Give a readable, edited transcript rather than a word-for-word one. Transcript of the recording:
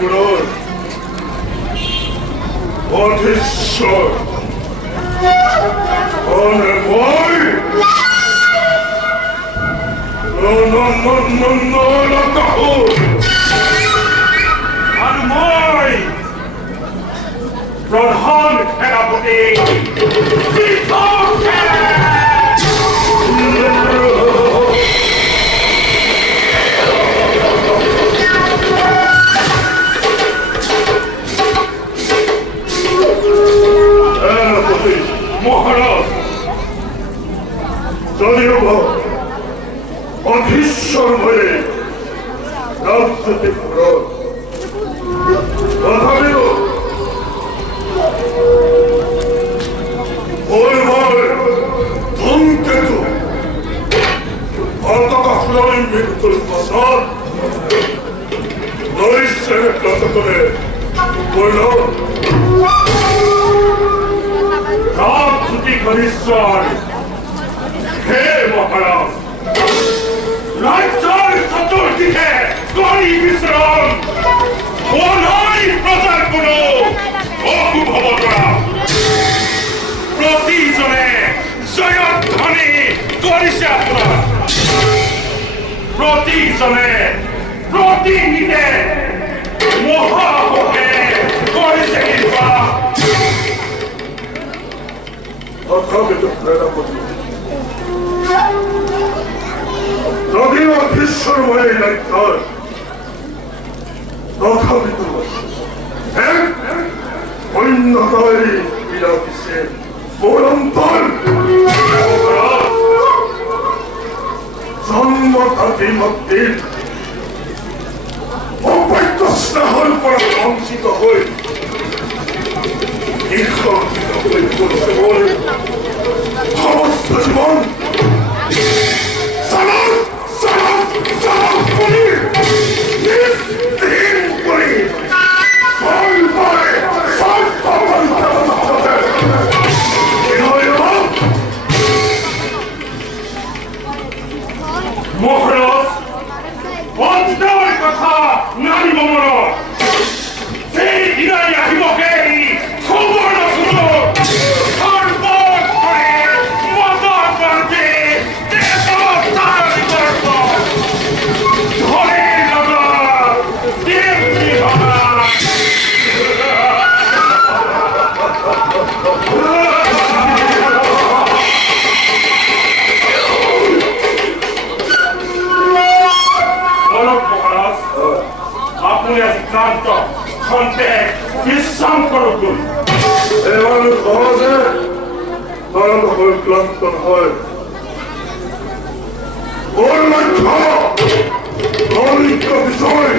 পুরুষ অধীশ্বর মই আর মই প্রধান সেনাপতি মহারাজ যদিও অধীশ্বর হয়ে রাজনৈতিক তথাপিও ধূমকেতু অন্তকাশনের মৃত্যুর প্রসাদ নৈশ্চের করে বলল রাজনীতি ঘনিষ্ঠর হে মহারাজ রাজ্যের চতুর্দিকে করি বিচরণ ও নয় প্রচার কোনো অকুভবতরা প্রতিজনে জয়ধ্বনি করিছে আপনার প্রতিজনে প্রতিনিধে মহাভোগে করিছে কিংবা তথাপিত সেনাপতি যদিও অধীশ্বর হয়ে রাজ্যর তথাপিত অন্যতয় বিরাপিছে মোরন্তর জন্মধাতি মন্দির অবৈধ স্নেহর পৰা বঞ্চিত হৈ সমস্ত জীবন মহাৰাজ অন্যায় কথা নাৰী মনত সেই দিনাই আহিব সেই খবৰ নশুনো বিশ্ৰাম কৰুক এবাৰ সহজে ক্লান্ত হয় ওৰ লক্ষ্য বিষয়